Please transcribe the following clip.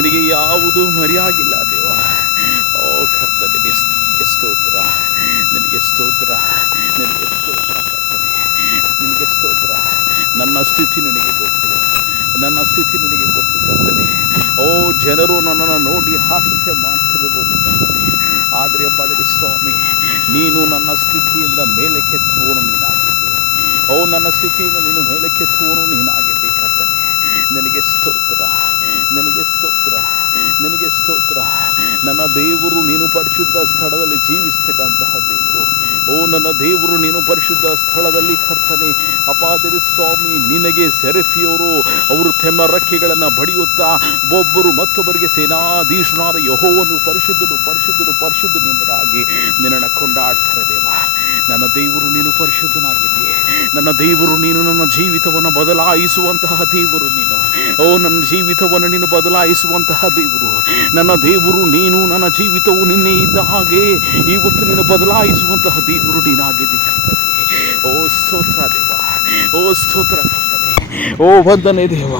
ನಿನಗೆ ಯಾವುದು ಮರೆಯಾಗಿಲ್ಲ ದೇವ. ಓ ಕರ್ತನಿಗೆ ಸ್ತೋತ್ರ, ನಿನಗೆ ಸ್ತೋತ್ರ, ನಿನಗೆ ಸ್ತೋತ್ರ ಕರ್ತನೆ, ನಿನಗೆ ಸ್ತೋತ್ರ. ನನ್ನ ಸ್ಥಿತಿ ನಿನಗೆ ಗೊತ್ತು, ನನ್ನ ಸ್ಥಿತಿ ನಿನಗೆ ಗೊತ್ತು ಕರ್ತನೆ. ಓ ಜನರು ನನ್ನನ್ನು ನೋಡಿ ಹಾಸ್ಯ ಮಾಡ್ತಿರ್ಬೋದು ಕರ್ತನೆ, ಆದರೆ ಅಪ್ಪ ಸ್ವಾಮಿ, ನೀನು ನನ್ನ ಸ್ಥಿತಿಯಿಂದ ಮೇಲಕ್ಕೆತ್ತುವನು ನೀನಾಗಿದ್ದೆ. ಓ ನನ್ನ ಸ್ಥಿತಿಯಿಂದ ನೀನು ಮೇಲಕ್ಕೆತ್ತುವನು ನೀನಾಗಿದ್ದೆ ಕರ್ತನೆ. ನಿನಗೆ ಸ್ತೋತ್ರ, ನಿನಗೆ ಸ್ತೋತ್ರ, ನಿನಗೆ ಸ್ತೋತ್ರ. ನನ್ನ ದೇವರು ನೀನು ಪರಿಶುದ್ಧ ಸ್ಥಳದಲ್ಲಿ ಜೀವಿಸ್ತಕ್ಕಂತಹ ದೇವರು. ಓ ನನ್ನ ದೇವರು ನೀನು ಪರಿಶುದ್ಧ ಸ್ಥಳದಲ್ಲಿ ಕರ್ತನೆ ಅಪಾದರೆ ಸ್ವಾಮಿ, ನಿನಗೆ ಸೆರೆಫಿಯವರು ಅವರು ತೆಮ್ಮ ರೆಕ್ಕೆಗಳನ್ನು ಬಡಿಯುತ್ತಾ ಒಬ್ಬರು ಮತ್ತೊಬ್ಬರಿಗೆ ಸೇನಾಧೀಶನಾದ ಯೆಹೋವನು ಪರಿಶುದ್ಧನು ಪರಿಶುದ್ಧನು ಪರಿಶುದ್ಧನು ಎಂಬುದಾಗಿ ನಿನ್ನನ್ನು ಕೊಂಡಾಡ್ತಾರೆ ದೇವ. ನನ್ನ ದೇವರು ನೀನು ಪರಿಶುದ್ಧನಾಗಿದ್ದೀಯೆ. ನನ್ನ ದೇವರು ನೀನು ನನ್ನ ಜೀವಿತವನ್ನು ಬದಲಾಯಿಸುವಂತಹ ದೇವರು ನೀನು. ಓ ನನ್ನ ಜೀವಿತವನ್ನು ನೀನು ಬದಲಾಯಿಸುವಂತಹ ದೇವರು. ನನ್ನ ದೇವರು ನೀನು, ನನ್ನ ಜೀವಿತವು ನಿನ್ನೆ ಇದ್ದ ಹಾಗೆ ಇವತ್ತು ನೀನು ಬದಲಾಯಿಸುವಂತಹ ದೇವರು ನೀನಾಗಿದ್ದೀಯ ಕರ್ತನೆ. ಓ ಸ್ತೋತ್ರ ದೇವ, ಓ ಸ್ತೋತ್ರ ಕರ್ತನೆ, ಓ ವಂದನೆ ದೇವ.